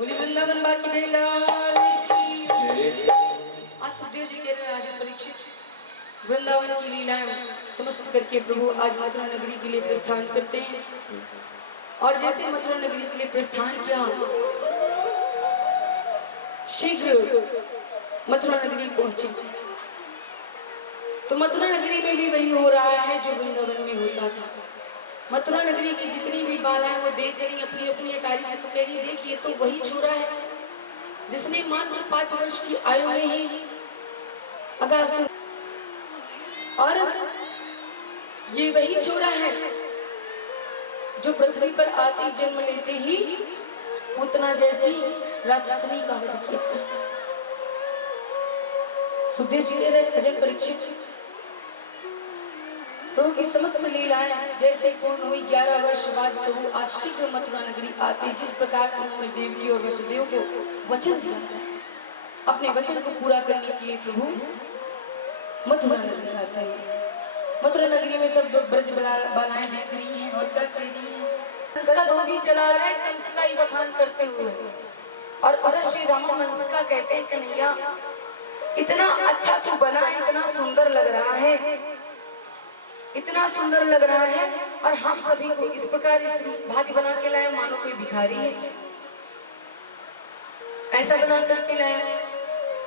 वृंदावन बाकी नहीं लाल आज सुखदेव जी कह रहे हैं राजा परीक्षित वृंदावन की लीलाएं समस्त करके प्रभु आज मथुरा नगरी के लिए प्रस्थान करते हैं। और जैसे मथुरा नगरी के लिए प्रस्थान किया शीघ्र मथुरा नगरी पहुंचे तो मथुरा नगरी में भी वही हो रहा है जो वृंदावन में होता था। मथुरा नगरी की जितनी भी बालाएं वो देख रही अपनी अपनी अटारी से तो कह रही देखिए तो वही छोरा है जिसने मात्र 5 वर्ष की आयु में ही अगासुर और ये वही छोरा है जो पृथ्वी पर आते जन्म लेते ही पूतना जैसी राक्षसनी का वध किया। सुखदेव जी कह रहे अजय परीक्षित प्रभु की समस्त लीलाएं जैसे पूर्ण हुई 11 वर्ष बाद प्रभु आज शीघ्र मथुरा नगरी आते जिस प्रकार उन्होंने देवकी और वसुदेव को वचन दिया अपने वचन को पूरा करने के लिए प्रभु मथुरा नगरी आते हैं। मथुरा नगरी में सब ब्रज बालाएं देख रही हैं और क्या कह रही हैं कंस का धोबी चला रहे कंस का ही बखान करते हुए और उधर श्री राम कंस का कहते हैं कन्हैया इतना अच्छा तू बना इतना सुंदर लग रहा है इतना सुंदर लग रहा है और हम सभी को इस प्रकार इस भांति बना के लाए मानो कोई भिखारी है ऐसा बना करके लाए।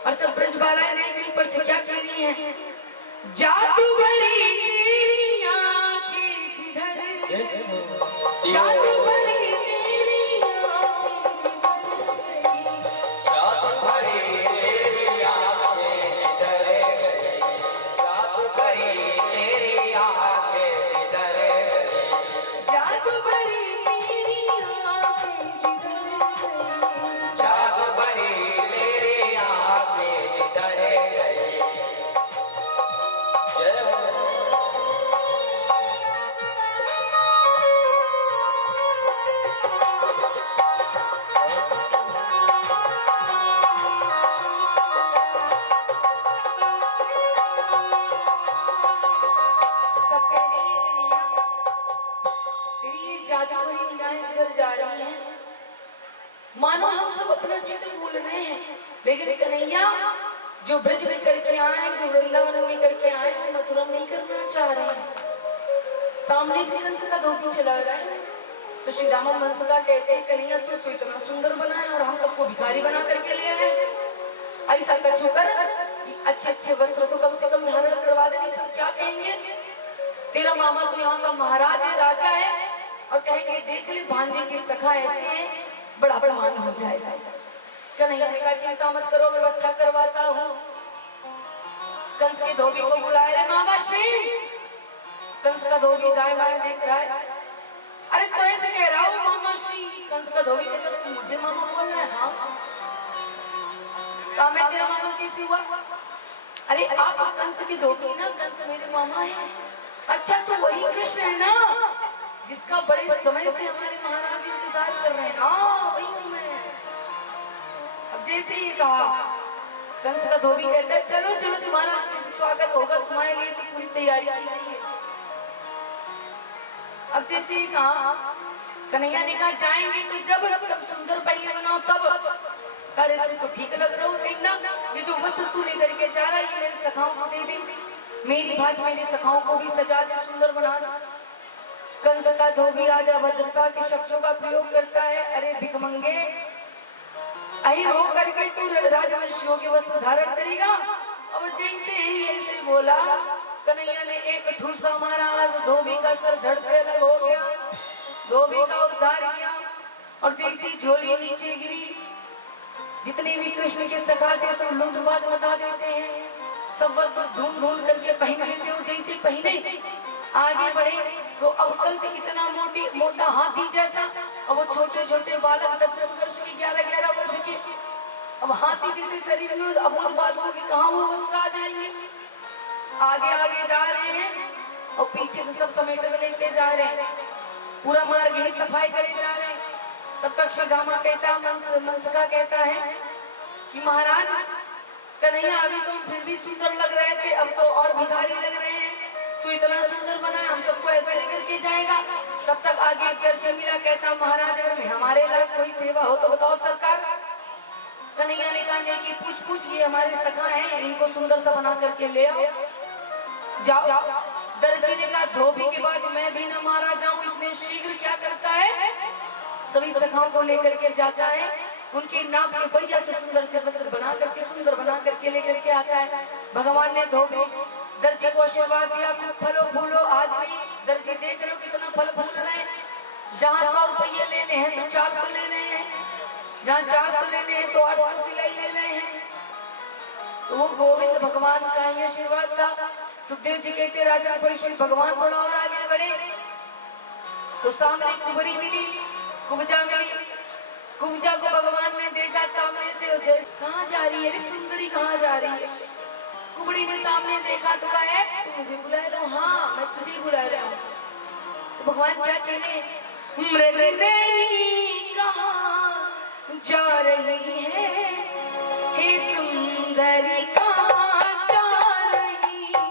और सब ब्रज बालाएं देख रही पर से क्या कह रही हैं जादू भरी तेरी आंखें जिधर जादू भरी तेरी आंखें जिधर जादू भरी तेरी आंखें जिधर जादू भरी तेरी आंखें जिधर जादू भरी तेरी आंखें जिधर जादू भरी तेरी आंखें जिधर मानो हम सब अपना चित्त भूल रहे हैं लेकिन कन्हैया जो ब्रज में करके आए जो वृंदावन में करके आए वो मथुरा नहीं करना चाह रहे हैं। सामने से कंस का धोबी चला रहा है तो श्री राम कंस का कहते हैं कन्हैया तू तो इतना सुंदर बना है और हम सबको भिखारी बना करके ले आए ऐसा कछ होकर अच्छे अच्छे वस्त्र तो कम से कम धारण करवा दे नहीं सब क्या कहेंगे तेरा मामा तो यहाँ का महाराज है राजा है और कहेंगे देख ले भांजे की सखा ऐसे है बड़ा अपमान हो जाएगा। कन्हैया ने कहा चिंता मत करो व्यवस्था करवाता हूँ। कंस के धोबी को बुलाए रे मामा श्री कंस का धोबी दाएं बाएं देख रहा है अरे तो ऐसे कह रहा हूँ मामा श्री कंस का धोबी कहता तू मुझे मामा बोल रहा है हाँ कहा मैं तेरा मामा कैसे हुआ अरे आप कंस के धोबी ना कंस मेरे मामा है अच्छा तो वही कृष्ण है ना जिसका बड़े समय से हमारे महाराज इंतजार कर रहे हैं हाँ वही हूँ मैं। अब जैसे ही कहा कंस का धोबी कहता है चलो चलो तुम्हारा अच्छे से स्वागत होगा तुम्हारे लिए तो पूरी तैयारी की गई है। अब जैसे ही कहा कन्हैया ने कहा जाएंगे तो जब तब सुंदर पहले बनाओ तब अरे तो ठीक लग रहा हो कहीं ना ये जो वस्त्र तू लेकर के जा रहा है मेरे सखाओं को दे दे मेरी भाग मेरे सखाओं को भी सजा दे सुंदर बना दे। कंस का धोबी आज अभद्रता के शब्दों का प्रयोग करता है अरे भिखमंगे अहि रो करके तू राजवंशियों के वस्त्र धारण करेगा। अब जैसे ही ऐसे बोला कन्हैया ने एक ठूसा मारा आज धोबी का सर धड़ से अलग हो गया धोबी का उद्धार किया और जैसी झोली नीचे गिरी जितने भी कृष्ण के सखा थे सब लूटबाज बता देते हैं सब वस्त्र ढूंढ ढूंढ करके पहन लेते हो जैसे पहने आगे बढ़े तो अब कल से इतना मोटा हाथी जैसा अब वो छोटे छोटे बालक 10-10 वर्ष के 11-11 वर्ष के अब हाथी जैसे शरीर में अबोध बालकों के कहाँ वो वस्त्र आ जाएंगे। आगे आगे जा रहे हैं और पीछे से सब समेट लेते जा रहे हैं पूरा मार्ग ही सफाई करे जा रहे हैं। तब तक श्रीधामा कहता मनसका कहता है कि महाराज कन्हैया अभी तो फिर भी सुंदर लग रहे थे अब तो और भिखारी लग रहे हैं ऐसे लेकर के जाएगा। तब तक आगे जमीला कहता महाराज अगर हमारे लायक कोई सेवा हो तो बताओ सरकार। कन्हैया ने कहा कि पूछ ये हमारे सखा हैं, इनको सुंदर सा बना करके ले आओ। जाओ। दर्जी ने कहा धोबी के बाद मैं भी न मारा जाऊं, इसमें शीघ्र क्या करता है, सभी सखाओं को लेकर के जाता है, उनके नाम के बढ़िया से सुंदर से वस्त्र बना करके सुंदर बना करके लेकर के आता है। भगवान ने धोबी दर्जी को आशीर्वाद दिया, फलो फूलो। आज भी दर्जी देख रहे हो कितना फल फूल रहे हैं। जहाँ 100 रुपये लेने हैं तो 400 ले रहे हैं, जहाँ 400 लेने हैं तो 800 सिलाई ले रहे हैं। तो वो गोविंद भगवान का ही आशीर्वाद था। सुखदेव जी कहते राजा परीक्षित भगवान थोड़ा और आगे बढ़े तो सामने कुबरी मिली, कुब्जा मिली। कुब्जा को भगवान ने देखा सामने से, कहाँ जा रही है सुंदरी, कहाँ जा रही है। कुबड़ी ने सामने देखा तो कहा है तू मुझे बुला रहा हूँ। हाँ मैं तुझे बुला रहा हूँ। तो भगवान क्या कह रहे हैं, मृगनयनी कहाँ जा रही है, हे सुंदरी कहाँ जा रही है।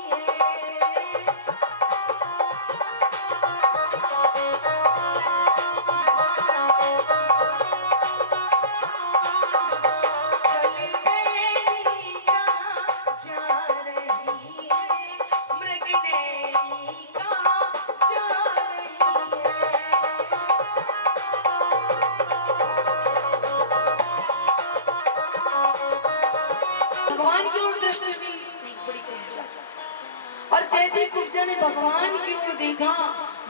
और जैसे कुब्जा ने भगवान की ओर देखा,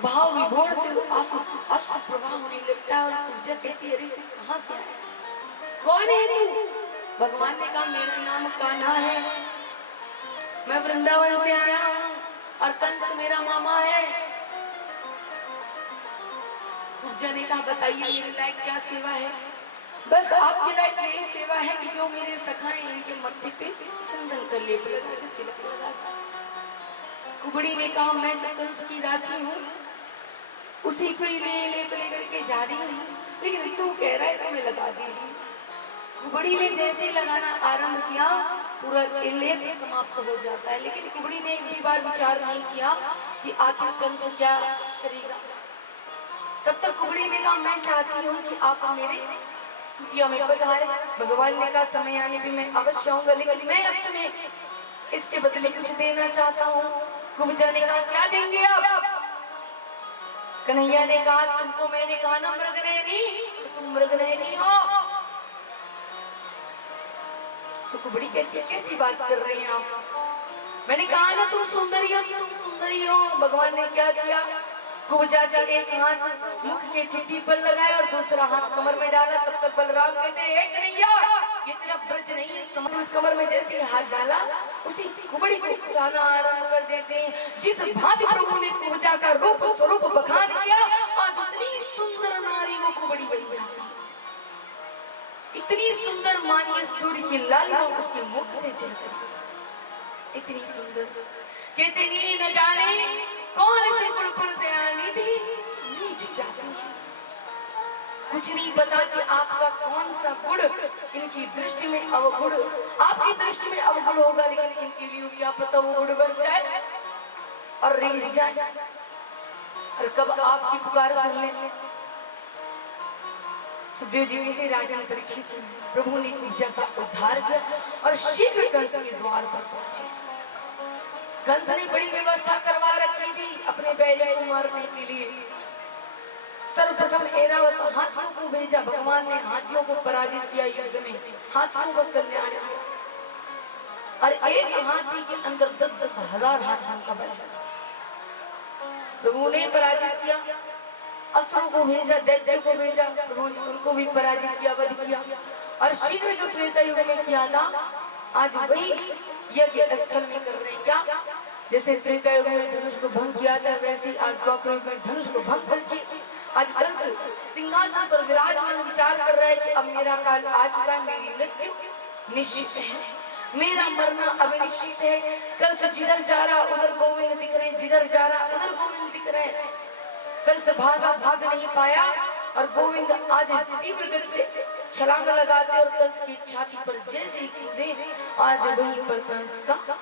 भाव विभोर से आंसू प्रवाह होने लगता है। और कुब्जा कहती है अरे तू कहाँ से आया, कौन है तू। भगवान ने कहा मेरा नाम कान्हा है, मैं वृंदावन से आया हूँ और कंस मेरा मामा है। कुब्जा ने कहा बताइए मेरे लायक क्या सेवा है। बस आपके लायक यही सेवा है कि जो मेरे सखाएं इनके मत्थे पे चंदन का लेप लगा के तिलक लगा। कुबड़ी ने कहा मैं तो कंस की दासी हूँ, उसी को ही लेप लेकर के जा रही हूँ, लेकिन तू कह रहा है तो मैं लगा दी। कुबड़ी ने जैसे लगाना आरंभ किया पूरा लेप समाप्त हो जाता है। लेकिन कुबड़ी ने एक भी बार विचार नहीं किया कि आखिर कंस क्या करेगा। तब तक कुबड़ी ने कहा मैं चाहती हूँ कि आप मेरे कुटिया में पधारे। भगवान ने कहा समय आने पे मैं अवश्य आऊंगा, लेकिन मैं अब तुम्हें इसके बदले कुछ देना चाहता हूँ। कुब्जा ने कहा क्या देंगे आप। कन्हैया ने कहा तुमको मैंने कहा ना मृगनयनी, तो तुम मृगनयनी हो। तो कुबड़ी कहती है कैसी बात कर रहे हैं आप, मैंने कहा ना तुम सुंदरी हो, तुम सुंदरी हो। भगवान ने क्या किया, कुब्जा का एक हाथ मुख के ठुड्डी पर लगाया और दूसरा हाथ कमर में डाला। तब तक बलराम कहते हैं कन्हैया ये तेरा ब्रज नहीं है। समझ कमर में जैसे हाथ डाला उसी कुबड़ी को उठाना आरंभ कर देते हैं। जिस भांति प्रभु ने कुब्जा का रूप स्वरूप बखान किया, आज उतनी सुंदर नारी वो कुबड़ी बन जाती, इतनी सुंदर मानिए सूर्य की लालिमा उसके मुख से चलती, इतनी सुंदर। कहते नहीं न जाने कौन से पुल दयानिधि नीच जाती, कुछ नहीं पता कि आपका कौन सा गुण इनकी दृष्टि में अवगुण, आपकी दृष्टि में अवगुण होगा, लेकिन इनके लिए क्या पता वो गुण बन जाए और रीझ जाए और कब आपकी पुकार सुन ले। सुखदेव जी कहते राजन परीक्षित प्रभु ने कुब्जा का उद्धार किया और शीघ्र कंस के द्वार पर पहुंचे। कंस ने बड़ी व्यवस्था करवा रखी थी अपने बैरियों को मारने के लिए। सर्वप्रथम ऐरावत हाथियों को भेजा, भगवान ने हाथियों को पराजित किया युद्ध में, हाथियों का कल्याण किया और एक हाथी के अंदर 10,000 हाथियों का बल प्रभु ने पराजित किया। असुरों को भेजा, दैत्यों को भेजा, प्रभु ने उनको भी पराजित किया, वध किया। और शीघ्र जो त्रेता युग में किया था आज वही यज्ञ स्थल में कर रहे हैं। क्या जैसे त्रेता युग में धनुष को भंग किया था, वैसे आज द्वापर में धनुष को भंग करके आज कंस सिंहासन पर विराजमान विचार कर रहा है कि अब मेरा काल आ चुका है, मेरी मृत्यु निश्चित है, मेरा मरना अब निश्चित है। कंस जिधर जा रहा उधर गोविंद दिख रहे हैं, जिधर जा रहा उधर गोविंद दिख रहे हैं। कंस भागा, भाग नहीं पाया और गोविंद आज तीव्र गति से छलांग लगाते और कंस की छाती पर जैसे ही कूदे, आज वहीं पर कंस का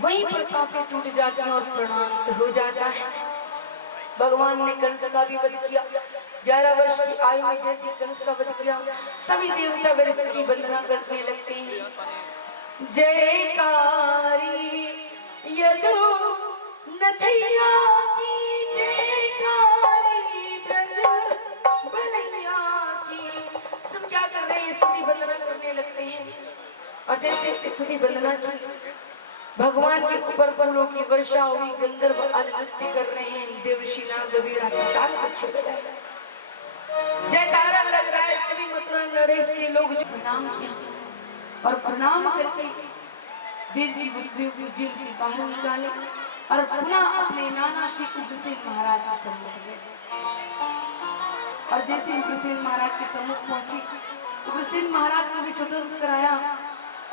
वहीं पर सांसें टूट जाती हैं और प्राणांत हो जाता है। भगवान ने कंस का भी वध किया। 11 वर्ष की आयु में जैसे कंस का वध किया, सभी देवता गण स्तुति वंदना करने लगते हैं। जयकारी यदु नथैया की, जयकारी ब्रज बलैया की। सब क्या कर रहे हैं? स्तुति वंदना करने लगते हैं। और जैसे स्तुति वंदना की, भगवान के ऊपर फूलों की वर्षा हुई। गंधर्व आज नृत्य कर रहे हैं। देवर्षि नागवीर ताल पर छुप रहे हैं, जयकारा लग रहा है। सभी मथुरा नरेश के लोग जो प्रणाम किया और प्रणाम करके देवी वसुदेव को जेल से बाहर निकाले और पुनः अपने नाना श्री उग्रसेन महाराज के सम्मुख गए। और जैसे उग्रसेन महाराज के सम्मुख पहुंचे, उग्रसेन महाराज को भी स्वतंत्र कराया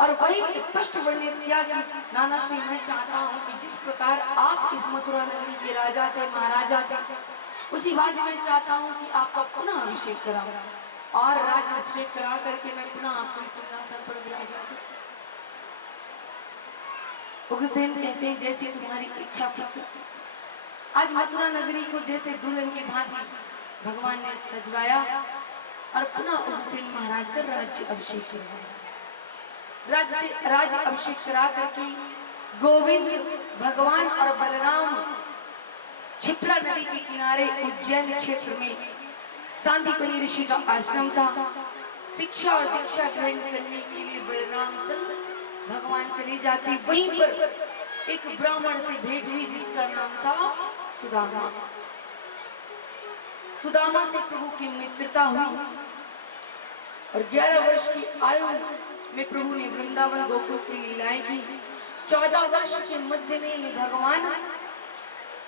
और वही स्पष्ट वर्णित किया कि नाना श्री, मैं चाहता हूँ कि जिस प्रकार आप इस मथुरा नगरी के राजा थे, महाराजा थे, उसी बात मैं चाहता हूँ कि आपका पुनः अभिषेक कराऊं और राज अभिषेक करा करके मैं पुनः आपको इस सिंहासन पर विराजा दूं। उग्रसेन कहते हैं, जैसी तुम्हारी इच्छा पुत्र। आज मथुरा नगरी को जैसे दुल्हन की भांति भगवान ने सजवाया और पुनः उग्रसेन महाराज का राज्य अभिषेक करवाया। राज्य अभिषेक करा करके गोविंद भगवान और बलराम क्षिप्रा नदी के किनारे उज्जैन क्षेत्र में सांदीपनि ऋषि का आश्रम था। शिक्षा और दीक्षा ग्रहण करने के लिए बलराम संग भगवान चले जाते। वहीं पर एक ब्राह्मण से भेंट हुई जिसका नाम था सुदामा। सुदामा से प्रभु की मित्रता हुई और 11 वर्ष की आयु में प्रभु ने वृंदावन गोकुल की लीलाएं की। 14 वर्ष के मध्य में ही भगवान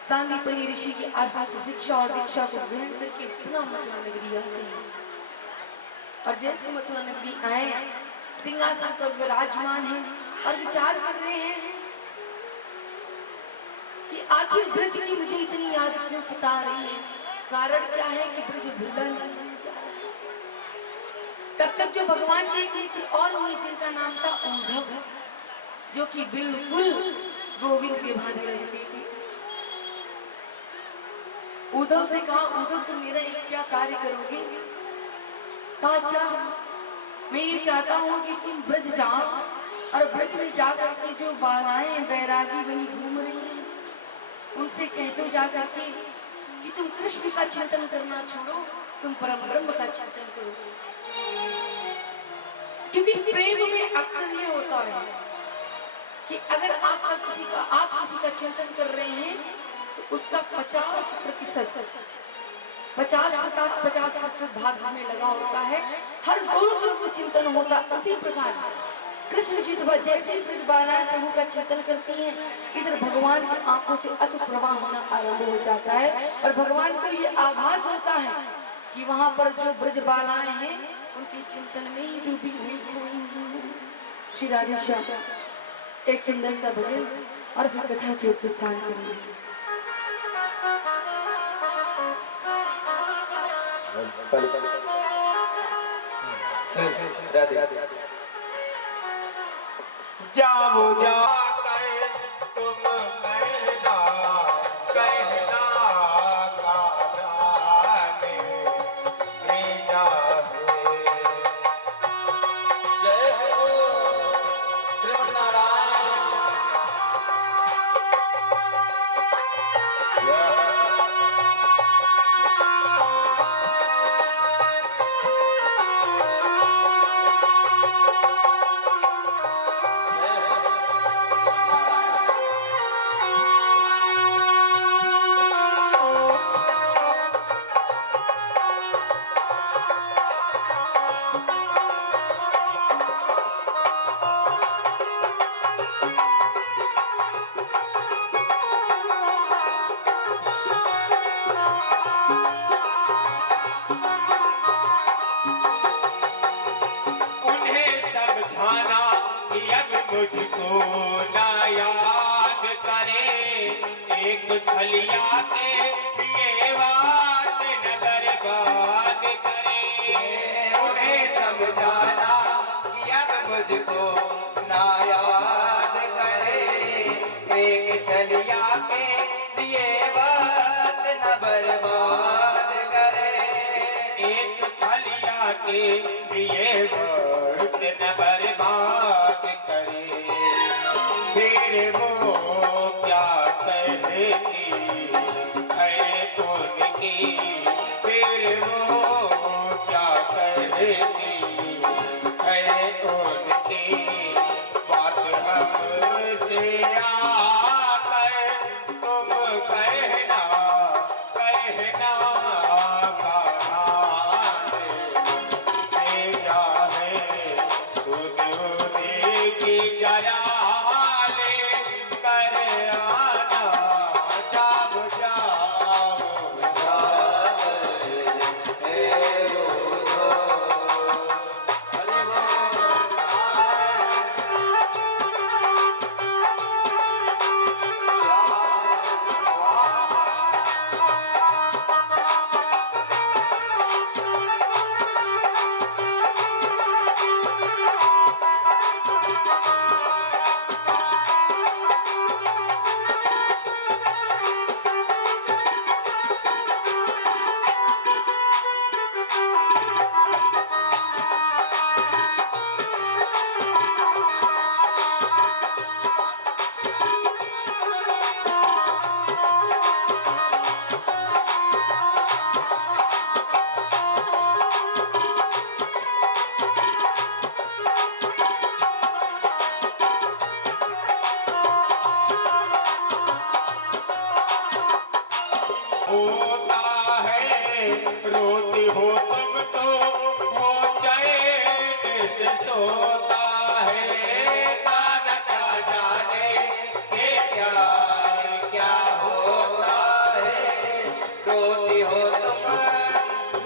सांदीपनि ऋषि के आश्रम से शिक्षा और दीक्षा को ग्रहण करके पुनः मथुरा नगरी आते हैं। और जैसे मथुरा नगरी आए, सिंहासन पर विराजमान है और विचार कर रहे हैं कि आखिर ब्रज की मुझे इतनी याद क्यों सता रही है, कारण क्या है कि ब्रज भूला नहीं जा रहा। तब तक जो भगवान के एक मित्र और हुए जिनका नाम था उद्धव, जो कि बिल्कुल गोविंद के भांति रहते थे। उद्धव से कहा, उद्धव तुम मेरा एक क्या कार्य करोगे? कहा क्या? मैं ये चाहता हूँ कि तुम ब्रज जाओ और ब्रज में जाकर के जो बालाएं बैरागी बनी घूम रही हैं, उनसे कह दो जाकर के कि तुम कृष्ण का चिंतन करना छोड़ो, तुम परम ब्रह्म का चिंतन करो। क्योंकि प्रेम में अक्सर ये होता है कि अगर आप किसी का चिंतन कर रहे हैं तो उसका 50% भाग हमें लगा होता है। हर दोनों तरफ को चिंतन होता। उसी प्रकार कृष्ण जी जैसे ब्रज बालाएं प्रभु का चिंतन करती हैं, इधर भगवान की आंखों से अश्रु प्रवाह होना आरंभ हो जाता है और भगवान को ये आभास होता है कि वहां पर जो ब्रज बालाएं हैं उनके चिंतन में ही डूबी हुई श्री राधे श्याम। एक सुंदर सा भजन और फिर कथा के प्रस्थान करेंगे। जाओ जाकर तुम कहना कहना का जाने भेजा है। जय हो श्रीमन नारायण। मुझको ना याद करे, एक छलिया के ये बात नगर बात करे। उन्हें समझाना कि अब मुझको ना याद करे, एक छलिया के ये बात न के लिए वक्त न बर्बाद करे। फिर वो क्या कहती है उनकी, फिर वो क्या कहती है उनकी, बात हमसे आकर तुम कहना, कहना कहाँ भेजा है खुद की जरा ले कर आना, जाओ जाओ होता है, रोती हो तुम तो वो चैन से सोता है। ताना क्या जाने ये प्यार क्या होता है, रोती हो तुम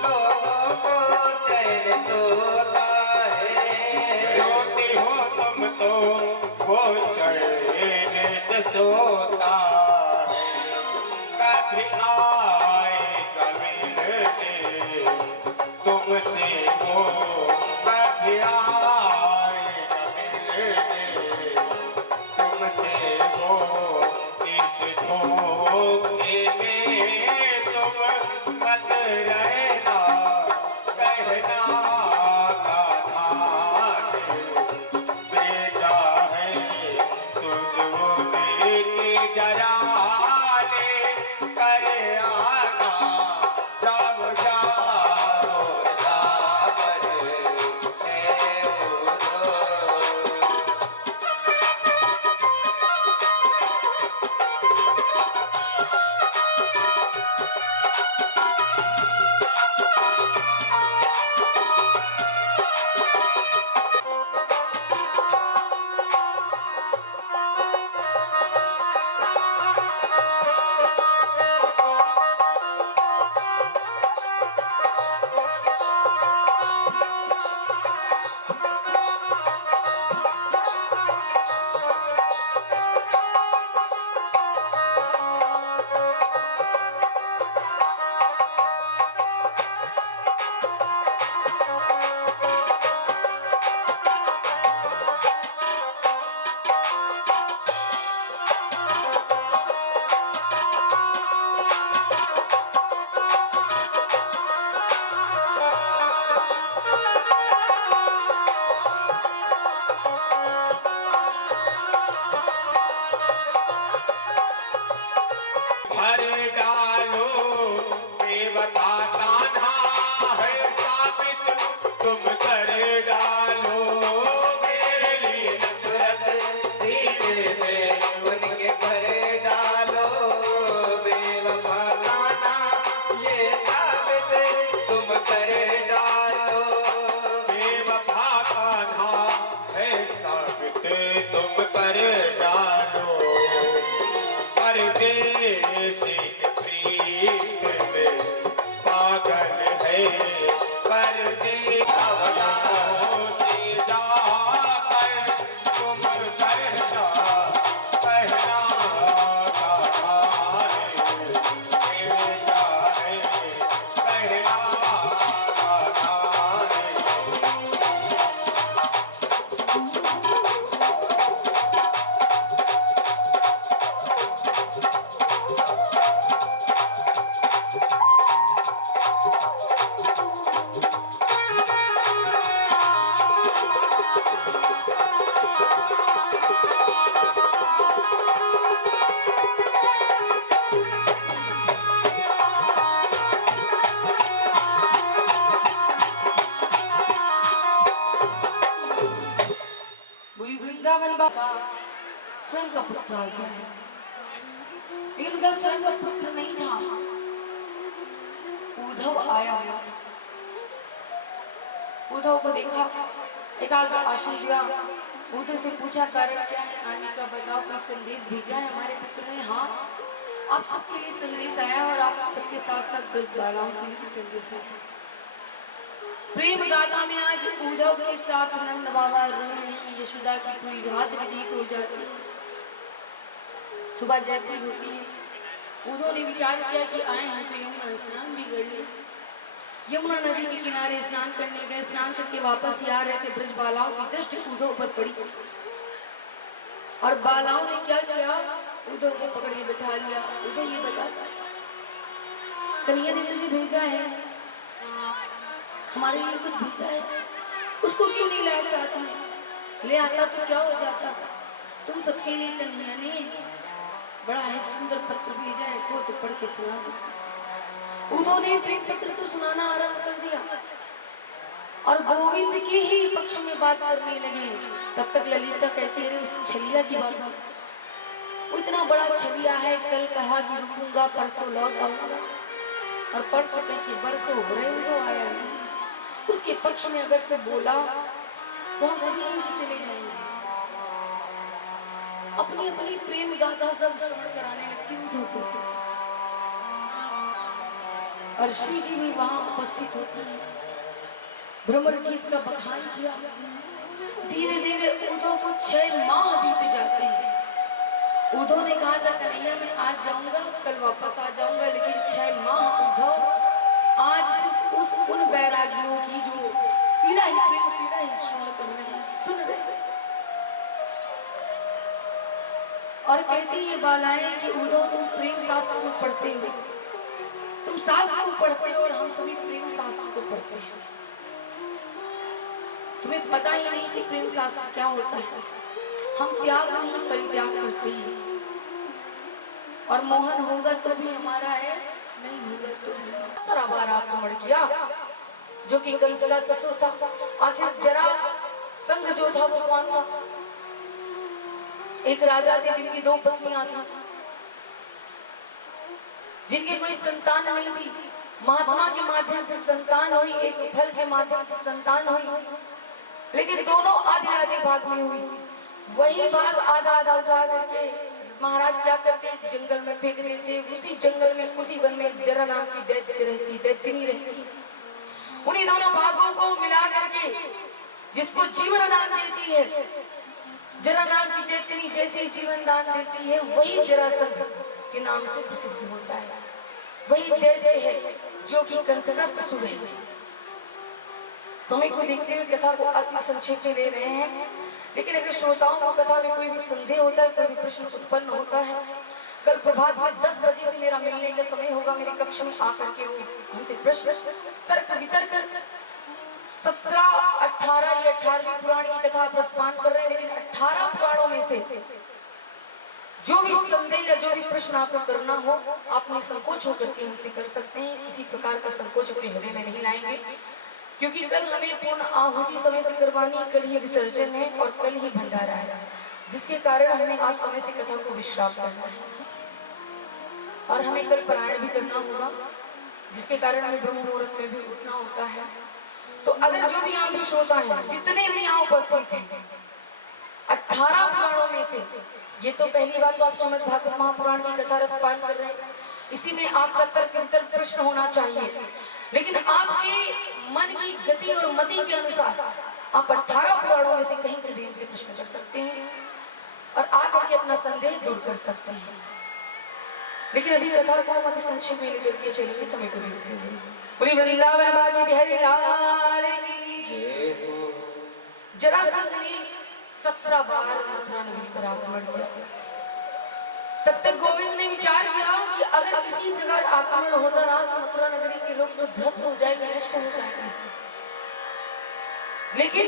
लोगों को चैन तोता है। रोती हो तुम तो वो चैन से सोता है। कभी आएगा मिलने तुमसे वो, कभी आएगा मिलने तुमसे वो, इस धोखे में तुम मत रहना, कहना का भेजा है सुधोने की जरा ले कर आना, जाओ जाओ जाबर है वो। भर डालो बेवफा कान्हा है साबित, तुम कर डालो मेरे लिए नफरत सीने में उनके कर डालो। बेवफा कान्हा ये साबित तुम कर डालो, बेवफा कान्हा है साबित तुम कर डालो। परदेसी की प्रीत में पागल है, परदेसी जाकर तुम कहना, कहना कहाँ भेजा है, कहना कहाँ का पुत्र आ गया है, लेकिन उनका स्वयं का पुत्र नहीं था, उद्धव आया हुआ था। उद्धव को देखा, एकाग्र आशीष दिया, उद्धव से पूछा कारण क्या है आने का, बताओ, कोई संदेश भेजा है हमारे पुत्र ने? हाँ, आप सबके लिए संदेश आया और आप सबके साथ साथ ब्रज बालाओं के लिए भी संदेश आया। प्रेम गाथा में आज उद्धव के साथ नंद बाबा, रोहिणी, यशोदा की पूरी रात व्यतीत हो जाती है। सुबह जैसी होती है, उद्धव ने विचार किया कि आए हैं तो यमुना स्नान भी कर ले। यमुना नदी के किनारे स्नान करने गए, स्नान करके वापस ही आ रहे थे, ब्रज बालाओं की दृष्टि उद्धव पर पड़ी और बालाओं ने क्या किया, उद्धव को पकड़ के बिठा लिया। उद्धव ये बता, कन्हैया ने तुझे भेजा है, हमारे लिए कुछ भेजा है, उसको क्यों नहीं लाया चाहता? ले आता तो क्या हो जाता? तुम सबके लिए कन्हैया ने बड़ा है सुंदर पत्र भेजा है, को तो पढ़ के सुना दो। उद्धव ने प्रेम पत्र तो सुनाना आरंभ कर दिया और गोविंद के ही पक्ष में बात करने लगे। तब तक ललिता कहती है, उस छलिया की बात है, वो इतना बड़ा छलिया है, कल कहा कि रुकूंगा, परसों लौट आऊंगा, और परसों कह के बरसों हो रहे तो आया नहीं। उसके पक्ष में अगर तो बोला तो हम सभी यहीं से चले जाएंगे। अपनी अपनी प्रेम गाथा सब श्रवण कराने लगती उद्धव को, और श्री जी भी वहां उपस्थित होते हैं, भ्रमर गीत का बखान किया। धीरे धीरे उद्धव को 6 माह बीत जाते हैं। उद्धव ने कहा था कन्हैया मैं आज जाऊंगा, कल वापस आ जाऊंगा, लेकिन 6 माह उद्धव आज सिर्फ उन बैरागियों की जो पीड़ा ही श्रवण कर रहे हैं, सुन रहे हैं। और कहती ये बालाएं कि उद्धव तुम प्रेम शास्त्र को पढ़ते हो, तुम शास्त्र को पढ़ते हो और हम सभी प्रेम शास्त्र को पढ़ते हैं, तुम्हें पता ही नहीं कि प्रेम शास्त्र क्या होता है। हम त्याग नहीं परित्याग करते हैं, और मोहन होगा तो भी हमारा है, नहीं होगा तो भी। 17 बार आक्रमण किया, जो कि कंस का ससुर था। आखिर जरा संग जो था वो कौन था? एक राजा थे जिनकी 2 पत्नियां थी, जिनकी कोई संतान नहीं थी। महात्मा के माध्यम से संतान हुई, एक फल के माध्यम से संतान हुई, लेकिन दोनों आधे आधे भाग में हुई। वही भाग आधा आधा उठा करके महाराज क्या करते हैं, जंगल में फेंक देते। उसी जंगल में, उसी वन में जरा नाम की दैत्यनी रहती। उन्हीं दोनों भागों को मिला करके जिसको जीवन दान देती है, जरा नाम की दैत्यनी जैसे जीवन दान देती है, वही जरासंध के नाम से प्रसिद्ध होता है। वही दैत्य है जो कि कंस का ससुर है। समय को देखते हुए कथा को अति संक्षेप में ले रहे हैं, लेकिन अगर श्रोताओं को कथा में कोई भी संदेह होता है, कोई भी प्रश्न उत्पन्न होता है, कल प्रभात में 10 बजे से मेरा मिलने का समय होगा। मेरे कक्ष में आकर के वो हमसे प्रश्न तर्क वितर्क 17, 18 या 18वीं पुराण की कथा प्रस्तान कर रहे हैं, लेकिन 18 पुराणों में से जो भी संदेह या जो भी प्रश्न आपको करना हो, आप निसंकोच होकर के हमसे कर सकते हैं। किसी प्रकार का संकोच अपने हृदय में नहीं लाएंगे, क्योंकि कल हमें पूर्ण आहुति समय से करवानी, कल ही विसर्जन है और कल ही भंडारा है, जिसके कारण हमें आज समय से कथा को विश्राम करना है और हमें कल पारायण भी करना होगा, जिसके कारण हमें ब्रह्म मुहूर्त में भी उठना होता है। तो अगर जो भी यहाँ पे श्रोता है, जितने भी यहाँ उपस्थित हैं, 18 पुराणों में से ये तो पहली बात, तो आप श्रीमद् भागवत महापुराण की कथा रसपान कर रहे हैं, इसी में आपका तर्क वितर्क प्रश्न होना चाहिए, लेकिन आपके मन की गति और मति के अनुसार आप 18 पुराणों में से कहीं से भी हमसे प्रश्न कर सकते हैं और आकर के अपना संदेह दूर कर सकते हैं। लेकिन अभी कथा को मत संक्षेप में लेकर के चलेंगे, समय को देखते हुए। बोली वृंदावन बाकी बिहारी लाल की। जरासंध ने 17 बार मथुरा नगरी पर आक्रमण किया। तब तक गोविंद ने विचार किया कि अगर किसी प्रकार आक्रमण होता रहा तो मथुरा नगरी के लोग तो ध्वस्त हो जाएंगे, नष्ट हो जाएंगे। लेकिन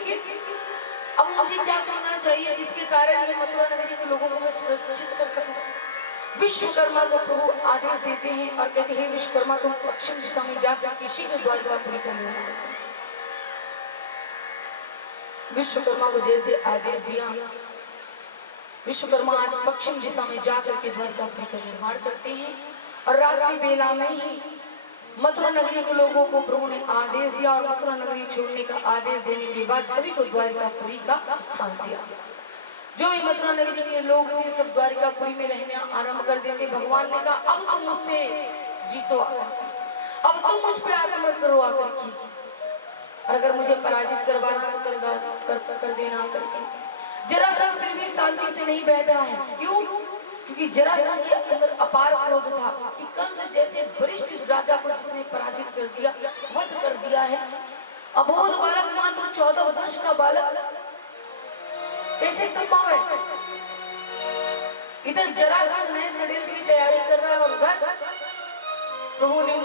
अब मुझे क्या करना चाहिए जिसके कारण ये मथुरा नगरी के लोगों को मैं सुरक्षित कर सकूं? विश्वकर्मा को प्रभु आदेश देते हैं और कहते हैं, विश्वकर्मा तुम पश्चिम दिशा में जाकर के शीघ्र द्वारकापुरी कर लो। विश्वकर्मा को जैसे आदेश दिया, विश्वकर्मा आज पश्चिम दिशा में जाकर के द्वारकापुरी का निर्माण करते हैं और रात्रि बेला में ही मथुरा नगरी के लोगों को प्रभु ने आदेश दिया और मथुरा नगरी छोड़ने का आदेश देने के बाद सभी को द्वारकापुरी का स्थान दिया। जो भी मथुरा नगरी के लोग थे सब द्वारकापुरी में रहने आरंभ कर देते। भगवान ने कहा अब तुम मुझसे जीतो आकर, अब तुम मुझ पे आक्रमण करो आकर की, और अगर मुझे पराजित करवाना तो कर देना आकर के। जरासंध फिर भी शांति से नहीं बैठा है। क्यों? क्योंकि जरासंध के अंदर अपार क्रोध था कि कंस जैसे वरिष्ठ राजा को जिसने पराजित कर दिया, वध कर दिया है, अबोध बालक मात्र 14 वर्ष का बालक कैसे संभव है? इधर जरासंध नए षड्यंत्र की तैयारी कर रहा है और उधर प्रभु ने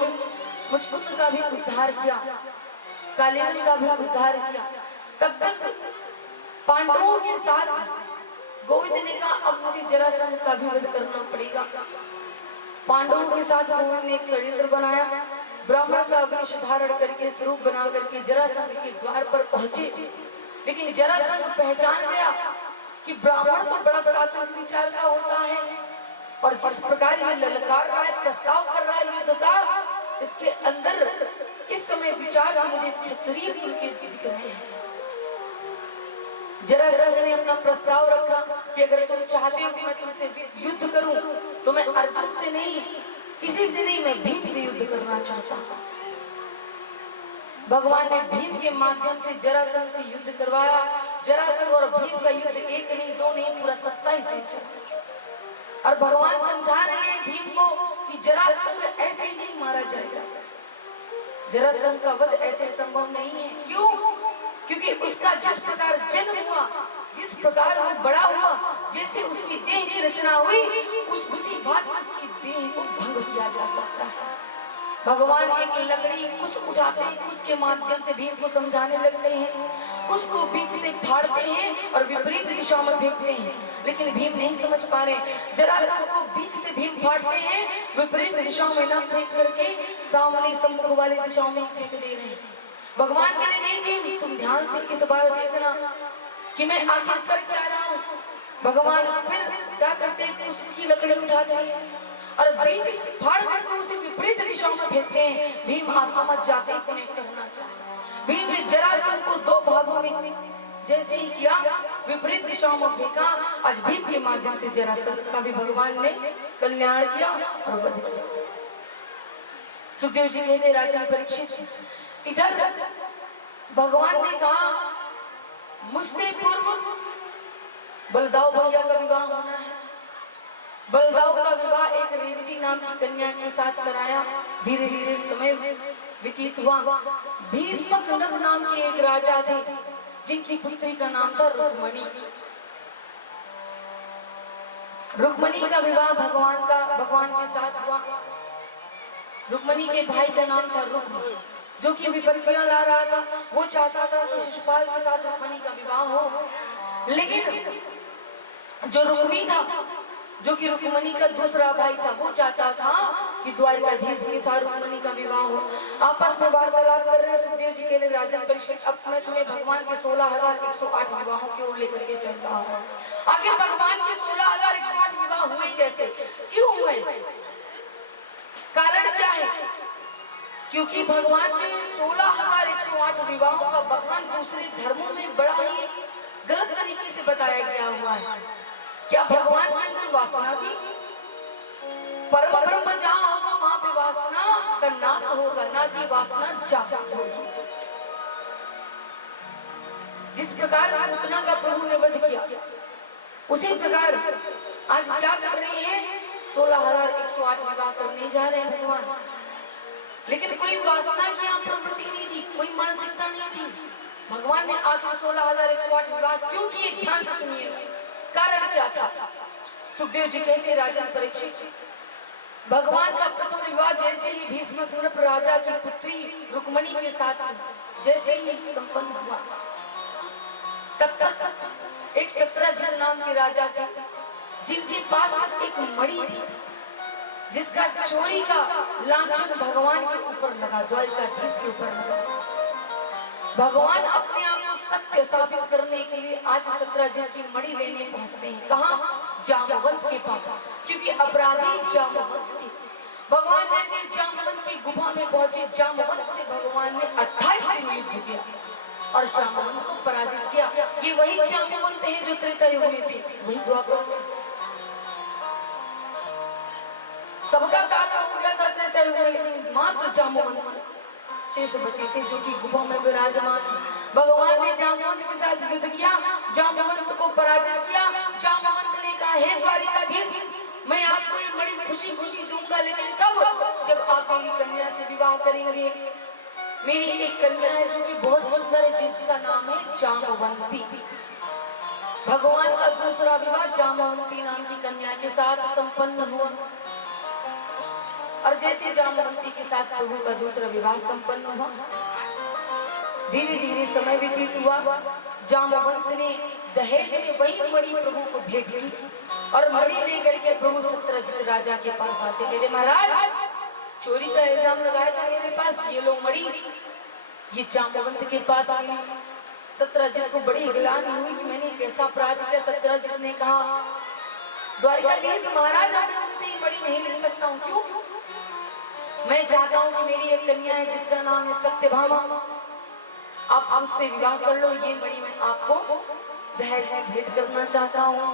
मुझ पुत्र का भी उद्धार किया, काल्याणी का भी उद्धार किया। तब तक पांडवों के साथ गोविंद ने कहा अब मुझे जरासंध का भी वध करना पड़ेगा। पांडवों के साथ गोविंद ने एक षड्यंत्र बनाया, ब्राह्मण का वेश धारण करके स्वरूप बना करके जरासंध के द्वार पर पहुंचे। लेकिन जरासंध पहचान गया कि ब्राह्मण तो बड़ा सात्विक विचार का होता है और जिस प्रकार ये ललकार रहा है, प्रस्ताव कर रहा है युद्ध का, इसके अंदर इस समय विचार मुझे क्षत्रिय कुल के दिख रहे हैं। जरासंध ने अपना प्रस्ताव रखा कि अगर तुम चाहते हो कि मैं तुमसे युद्ध करूं तो मैं अर्जुन से नहीं, किसी से नहीं, मैं भीम से युद्ध करना चाहता हूं। भगवान ने भीम के माध्यम से जरासंध से युद्ध करवाया। जरासंध और भीम का युद्ध एक नहीं, दो नहीं, पूरा 27 दिन चला। और भगवान समझा रहे हैं भीम को कि जरासंध ऐसे ही नहीं मारा जाएगा, जरासंध का वध ऐसे संभव नहीं है। क्यों? क्योंकि उसका जिस प्रकार जन्म हुआ, जिस प्रकार वो बड़ा हुआ, जैसे उसकी देह की रचना हुई, उसी बात उसकी देह को भंग किया जा सकता है। भगवान एक लकड़ी कुश उठाते हैं, कुश के माध्यम से भीम को समझाने लगते हैं, कुश को बीच से फाड़ते हैं और विपरीत दिशा में फेंकते हैं, लेकिन भीम नहीं समझ पा रहे। जरासंध को बीच से भीम फाड़ते हैं, विपरीत दिशा में न फेंक करके सामने सम्मुख वाली दिशा में फेंक दे रहे हैं। भगवान कह रहे नहीं भीम, तुम ध्यान से इस बार देखना कि मैं आखिर कर क्या रहा हूँ। भगवान फिर क्या करते हैं, उसकी लकड़ी उठाते हैं और बीच से फाड़ करके उसे विपरीत दिशा में फेंकते हैं। भीम आज समझ जाते हैं उन्हें करना क्या है। भीम ने जरासंध को दो भागों में जैसे ही किया, विपरीत दिशाओं में फेंका। आज भीम के माध्यम से जरासंध का भी भगवान ने कल्याण किया और वध किया। सुखदेव जी कहते राजा परीक्षित, इधर भगवान ने कहा मुझसे पूर्व बलदाव भैया का विवाह होना है। बलदाव का विवाह एक रेवती नाम की कन्या के साथ कराया। धीरे धीरे समय व्यतीत हुआ। भीष्मक नभ नाम के एक राजा थे जिनकी पुत्री का नाम था रुक्मणी। रुक्मणी का विवाह भगवान के साथ हुआ। रुक्मणी के भाई का नाम था रुक्म, जो कि विपत्तियां ला रहा था। वो चाहता था कि शिशुपाल के साथ रुक्मणी का विवाह हो, लेकिन जो रुक्मी था, जो कि रुक्मणी का दूसरा भाई था, वो चाहता था कि द्वारकाधीश के साथ रुक्मणी का विवाह हो। आपस में वार्तालाप कर रहे सुखदेव जी के लिए राजन परीक्षित, अब मैं तुम्हें भगवान के 16,108 विवाहों की ओर लेकर के चलता हूँ। आखिर भगवान के 16,108 विवाह हुए कैसे, क्यों हुए, कारण क्या है? क्योंकि भगवान के 16,108 विवाहों का बखान दूसरे धर्मों में बड़ा ही गलत तरीके से बताया गया हुआ है। क्या भगवान के अंदर वासना थी? परम ब्रह्म जहाँ होगा वहां पे वासना का नाश होगा, ना कि वासना जागृत होगी। जिस प्रकार पूतना का प्रभु ने वध किया, उसी प्रकार आज क्या कर रहे हैं, 16,108 विवाह करने जा रहे हैं भगवान। लेकिन कोई वासना की यहाँ प्रवृत्ति नहीं थी, कोई मानसिकता नहीं थी। भगवान ने आखिर 16,108 विवाह क्यों किए, ध्यान से सुनिएगा, कारण क्या था। सुखदेव जी कहते राजन परीक्षित, भगवान का प्रथम विवाह जैसे ही भीष्मक राजा की पुत्री रुक्मणी के साथ जैसे ही संपन्न हुआ, तब तक एक सत्रजित नाम के राजा थे जिनके पास एक मणि थी, जिसका चोरी का लांछन भगवान के ऊपर लगा, द्वारकाधीश के ऊपर लगा। भगवान अपने आप को सत्य साबित करने के लिए आज सत्यराजा की मणि लेने पहुंचते हैं। कहाँ? जामवंत के पास, क्योंकि अपराधी जामवंत थे। भगवान जैसे जामवंत की गुफा में पहुंचे, जामवंत से भगवान ने 28 दिन युद्ध किया और जामवंत को पराजित किया। ये वही जामवंत है जो त्रेता युग में थे, वही द्वापर में। सबका तारा हो गया था त्रेता युग में, लेकिन मात्र जामवंत शेष बचे थे जो कि गुफा में विराजमान। भगवान ने जामवंत के साथ युद्ध किया, जामवंत को पराजित किया। जामवंत ने कहा, हे द्वारिकाधीश, मैं आपको ये बड़ी खुशी खुशी दूंगा, लेकिन कब? जब आप मेरी कन्या से विवाह करेंगे। मेरी एक कन्या है जो कि बहुत सुंदर है, जिसका नाम है जामवंती। भगवान का दूसरा विवाह जामवंती नाम की कन्या के साथ संपन्न हुआ। और जैसे जामवंती के साथ प्रभु का दूसरा विवाह संपन्न हुआ, धीरे धीरे समय व्यतीत हुआ। जामवंत ने दहेज में वही मणि प्रभु को भेंट की और मणि लेकर के प्रभु सत्यरजित राजा के पास आते, कहते, महाराज चोरी का इल्जाम लगाया था मेरे पास, ये लो मणि। ये जामवंत के पास आई। सत्यरजित को बड़ी ग्लानि हुई कि मैंने कैसा अपराध किया। सत्यरजित ने कहा, द्वारिकाधीश महाराज, मैं उनसे ये मणि नहीं ले सकता हूँ। क्यों? मैं चाहता हूँ कि मेरी एक कन्या है जिसका नाम है सत्यभामा, आप उससे विवाह कर लो। ये मणि मैं आपको दहेज में भेंट करना चाहता हूँ।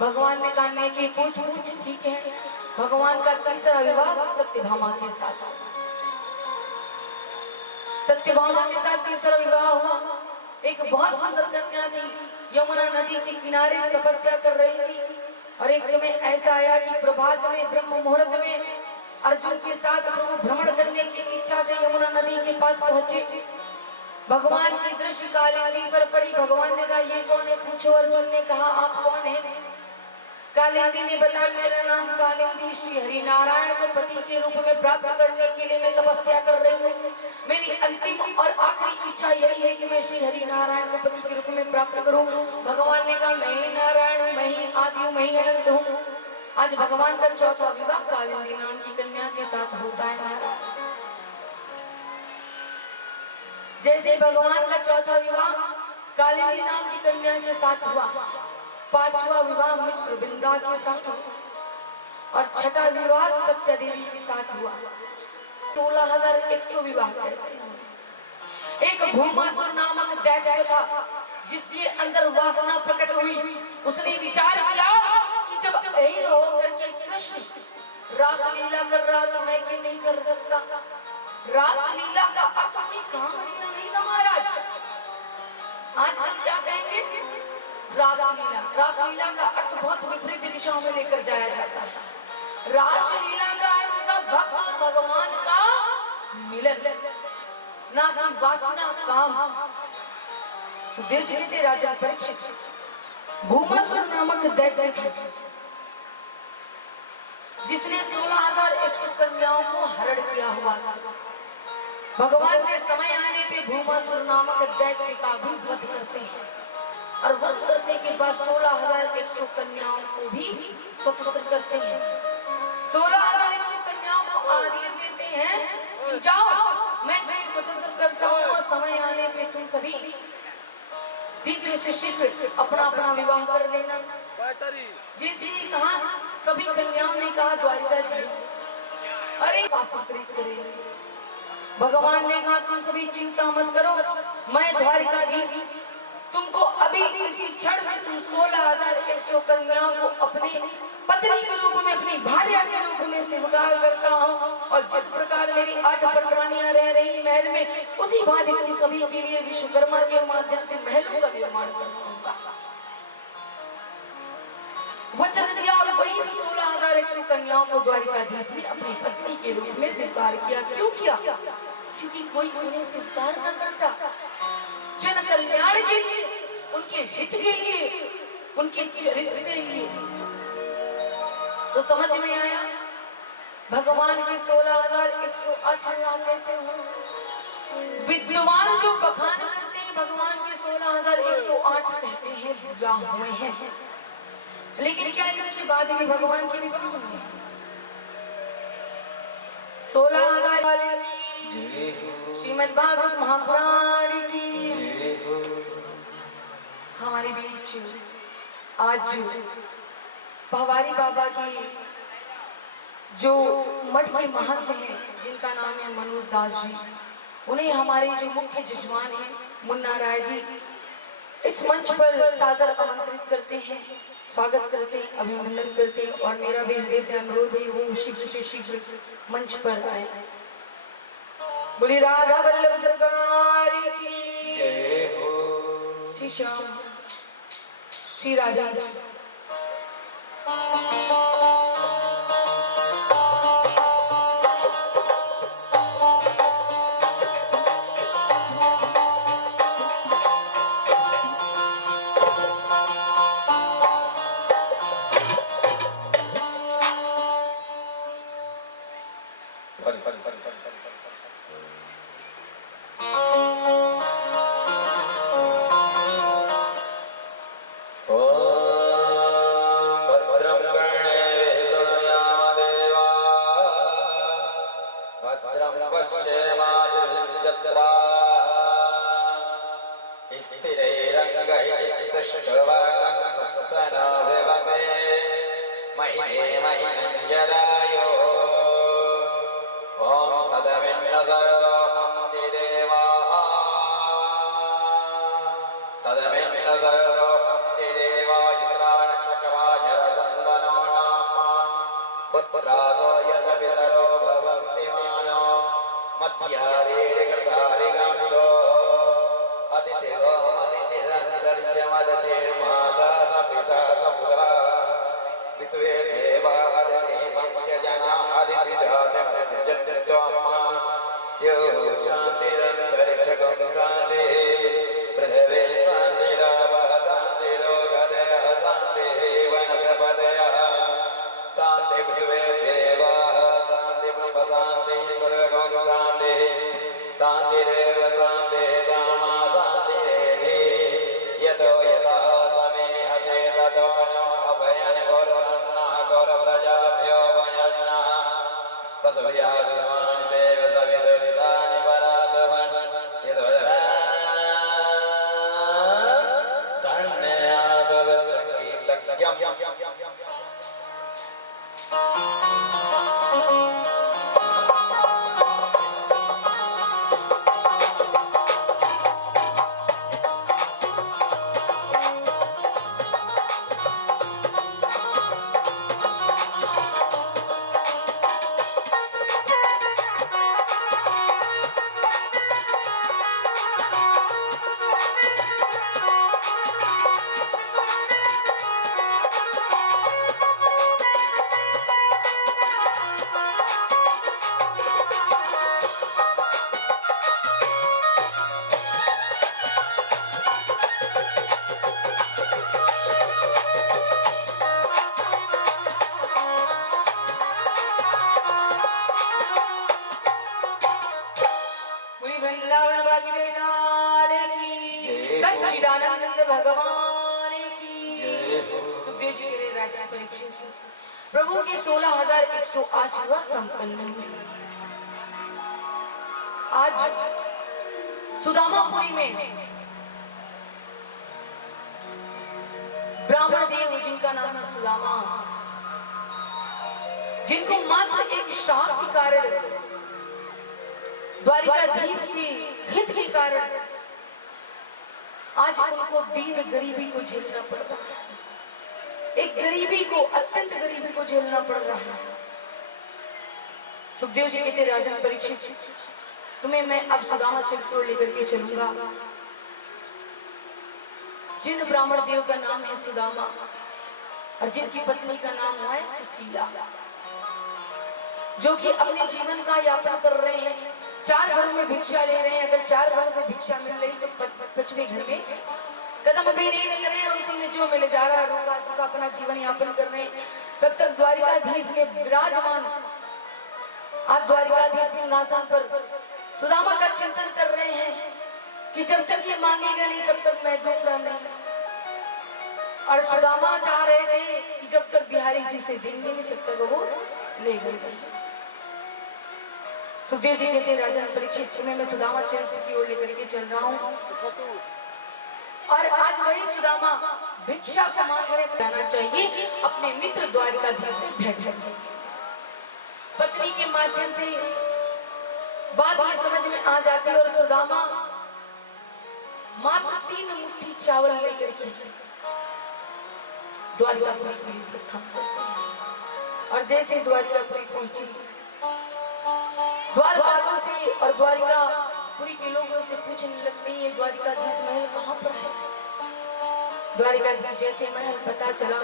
भगवान ने कहा, नहीं कि पूछ ठीक है। भगवान का तीसरा विवाह सत्यभामा के साथ, सत्यभामा के साथ तीसरा विवाह हुआ। एक बहुत सुंदर कन्या थी, यमुना नदी के किनारे तपस्या कर रही थी। और एक समय ऐसा आया कि प्रभात में ब्रह्म मुहूर्त में अर्जुन के साथ प्रभु भ्रमण करने की इच्छा से यमुना नदी के पास पहुंचे। भगवान की दृष्टि कालिंदी पर पड़ी। भगवान ने कहा, ये कौन है? पूछो। अर्जुन ने कहा, आप कौन है? कालिंदी ने बताया, मेरा नाम कालिंदी श्री हरि नारायण को पति के रूप में प्राप्त करने के लिए मैं तपस्या कर रही हूँ। मेरी अंतिम और आखिरी इच्छा यही है कि मैं श्री हरि नारायण को पति के रूप में प्राप्त करूँ। भगवान ने कहा, मैं ही नारायण हूँ, मैं ही आदि हूँ, मैं ही अनंत हूँ। आज भगवान का चौथा विवाह कालिंदी नाम की कन्या के साथ होता है महाराज। जैसे भगवान का चौथा विवाह कालिंदी नाम की कन्या के साथ हुआ, पांचवा विवाह मित्र बिंदा के साथ हुआ और छठा विवाह सत्य देवी के साथ हुआ। 16,100 विवाह कैसे हुए? एक भूमासुर नामक दैत्य था जिसके अंदर वासना प्रकट हुई। उसने विचार किया कि जब अहिर होकर के कृष्ण रासलीला कर रहा था, मैं क्यों नहीं कर सकता? रासलीला का अर्थ कोई काम लीला नहीं था महाराज। आजकल क्या कहेंगे? रासलीला। रासलीला का अर्थ बहुत विपरीत दिशाओं में लेकर जाया जाता है। रासलीला का अर्थ था भक्त और भगवान का मिलन, ना कि वासना काम। सुखदेव जी कहते, राजा परीक्षित, भूमासुर नामक दैत्य था जिसने 16,100 कन्याओं को हरण किया हुआ था। भगवान ने समय आने पे भूमासुर नामक दैत्य का भी वध करते हैं और वध करने के बाद 16,100 कन्याओं को भी स्वतंत्र करते हैं। 16,100 कन्याओं को आदेश देते हैं कि जाओ, मैं तुम्हें स्वतंत्र करता हूँ और समय आने पे तुम सभी शीघ्र से शीघ्र अपना अपना विवाह कर लेना। जैसे ही कहा, सभी कन्याओं ने कहा, द्वारिकाधीश, अरे आशीर्वाद करेंगे। भगवान ने कहा, तुम सभी चिंता मत करो, मैं द्वारिकाधीश तुमको अभी इसी क्षण से तुम 16,100 कन्याओं को अपने पत्नी के रूप में, अपनी भार्या के रूप में स्वीकार करता हूँ। और जिस प्रकार मेरी 8 पटरानियां रह रही महल में, उसी भांति तुम सभी के लिए विश्वकर्मा के माध्यम से महलों का निर्माण करूंगा। वचन दिया और वहीं से 16,100 कन्याओं को द्वारिकाधीश ने अपनी पत्नी के रूप में स्वीकार किया। क्यों किया? क्योंकि कोई उन्हें स्वीकार न करता। जन कल्याण के लिए, उनके हित के लिए, उनके चरित्र के लिए। तो समझ में आया भगवान के 16,108 विवाह कैसे हुए। विद्वान जो बखान करते हैं भगवान के 16,108 कहते हैं विवाह हुए हैं। लेकिन क्या इसके बाद भी भगवान के विवाह हुए? 16,000 श्रीमद् भागवत महापुराण की हमारे बीच आज भवारी बाबा की जो मठ के महंत हैं, जिनका नाम है मनोज दास जी, उन्हें हमारे जो मुख्य जजमान हैं मुन्ना राय जी इस मंच पर सादर आमंत्रित करते हैं, स्वागत करते हैं, अभिनंदन करते हैं। और मेरा भी हृदय से अनुरोध है वो शीघ्र से शीघ्र मंच पर आए। बोली राधा वल्लभ सरकार की जय हो। श्री श्याम श्री राधा। सच्चिदानंद भगवान की सुखदेव जी के राजा परीक्षित प्रभु के 16,108वां संपन्न हुए। आज सुदामापुरी में ब्राह्मण देव जिनका नाम है सुदामा, जिनको मात्र एक श्राप के कारण, द्वारिकाधीश के हित के कारण आज उनको दीन गरीबी को झेलना पड़ रहा है। एक गरीबी को, अत्यंत गरीबी को झेलना पड़ रहा है। सुखदेव जी कहते राजन परीक्षित, तुम्हें मैं अब सुदामा चरित्र लेकर के चलूंगा। जिन ब्राह्मण देव का नाम है सुदामा और जिनकी पत्नी का नाम हुआ है सुशीला, जो कि अपने जीवन का यापन कर रहे हैं, 4 घरों में भिक्षा ले रहे हैं। अगर 4 घरों से भिक्षा मिल रही तो 5वें घर में कदम भी नहीं रख रहे हैं और उसी में जो मिल जा रहा है रोका सूखा अपना जीवन यापन कर रहे हैं। तब तक द्वारिकाधीश में विराजमान आज द्वारिकाधीश सिंहासन पर सुदामा का चिंतन कर रहे हैं कि जब तक ये मांगेगा नहीं तब तक मैं दूंगा नहीं। और सुदामा चाह रहे थे कि जब तक बिहारी जी से देंगे नहीं तब तक वो ले गए। सुखदेव जी कहते राजन परीक्षित, तुम्हें मैं सुदामा चरित्र की ओर लेकर के चल रहा हूँ। और आज वही सुदामा भिक्षा को मांग कर जाना चाहिए अपने मित्र द्वारिकाधीश से भेंट करके। पत्नी के माध्यम से बात ये समझ में आ जाती है और सुदामा मात्र 3 मुट्ठी चावल लेकर के द्वारिकापुरी के लिए प्रस्थान करते हैं। और जैसे द्वारिकापुरी पहुंची, द्वारपालों से और द्वारिकापुरी के लोगों से पूछने लगती है द्वारिकाधीश महल कहाँ पर है। द्वारिकाधीश जैसे महल पता चला,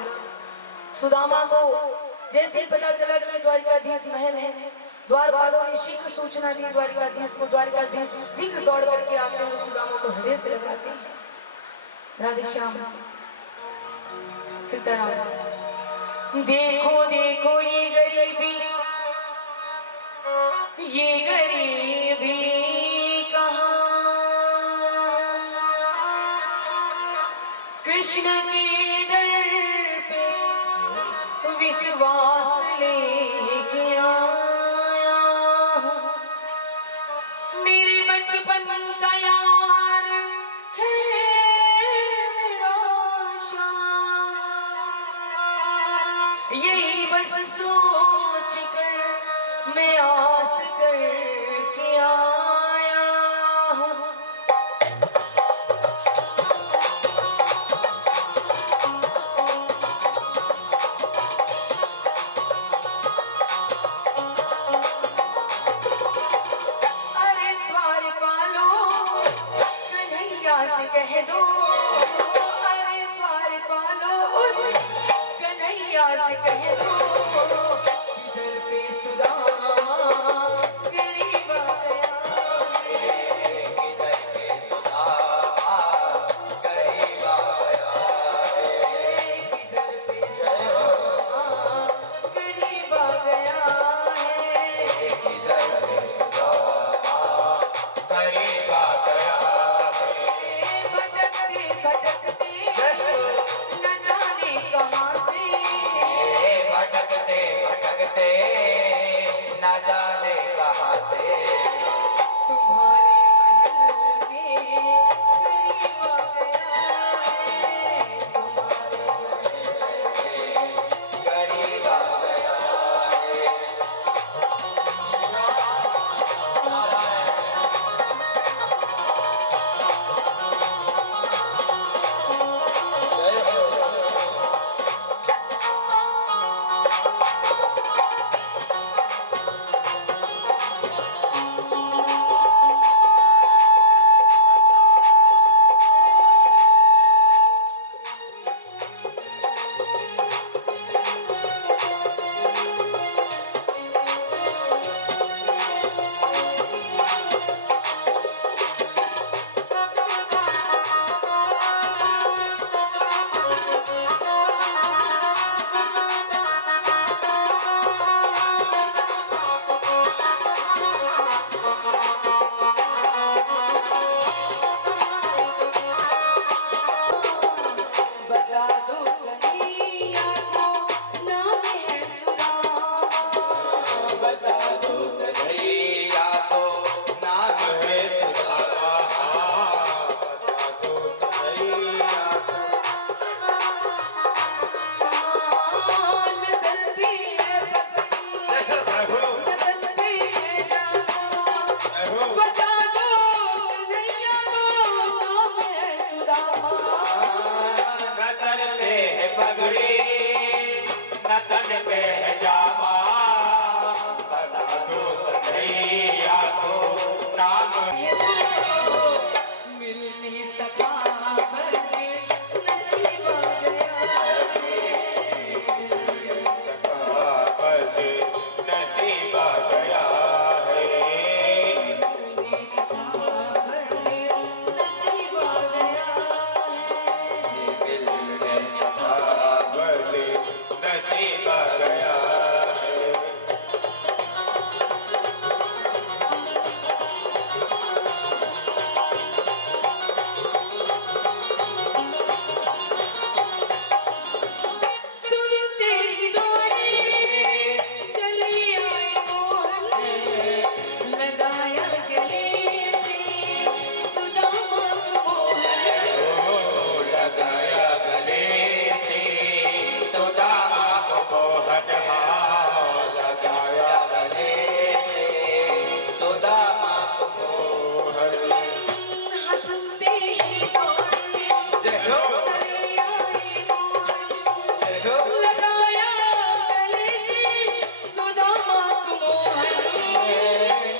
सुदामा को जैसे पता चला कि द्वारिकाधीश महल है, द्वारपालों ने शीघ्र सूचना दी द्वारिकाधीश को। द्वारिकाधीश शीघ्र दौड़ करके आते हैं, सुदामा को हृदय से लगाते हैं। राधे श्याम सीताराम। देखो देखो ये गरीबी, ये गरीबी कहाँ कृष्ण के दर पे विश्वास लेके आया हूँ। मेरे बचपन का यार है मेरा श्याम, यही बस सोच कर मैं आस करके आया हूँ। अरे द्वारपालो कन्हैया से कह दो, अरे द्वारपालो उस कन्हैया से कह दो, इधर पे सुदामा गरीब आ गया है। इधर पे सुदामा गरीब आ गया है। इधर पे सुदामा गरीब आ गया है। इधर पे सुदामा गरीब आ गया है। भटकते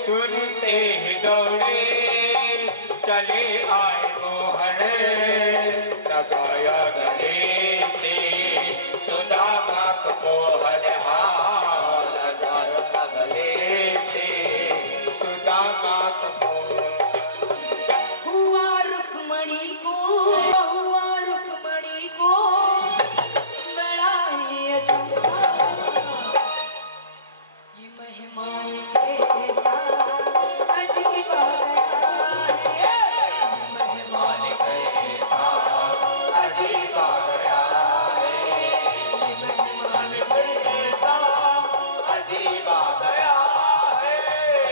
सुनते ही दौड़े चले आए मोहन लगाया गले से सुदामा को मोहन हाल लगाया गले से सुदामा को मोहन हुआ रुक्मणी को बड़ा ही अजूबा ये मेहमान कैसा अजीब आ गया है मेहमान कैसा अजीब आ गया है ये मेहमान कैसा अजीब आ गया है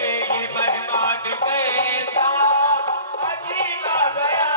ये मेहमान कैसा अजीब आ गया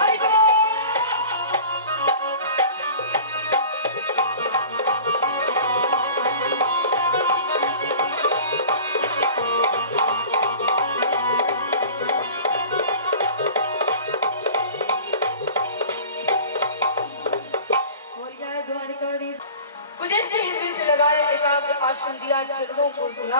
हरि बोल। बोल गया है ध्वनि का कुछ ऐसे हिंदी से लगाए एकाग्र आसन दिया चरणों को दुला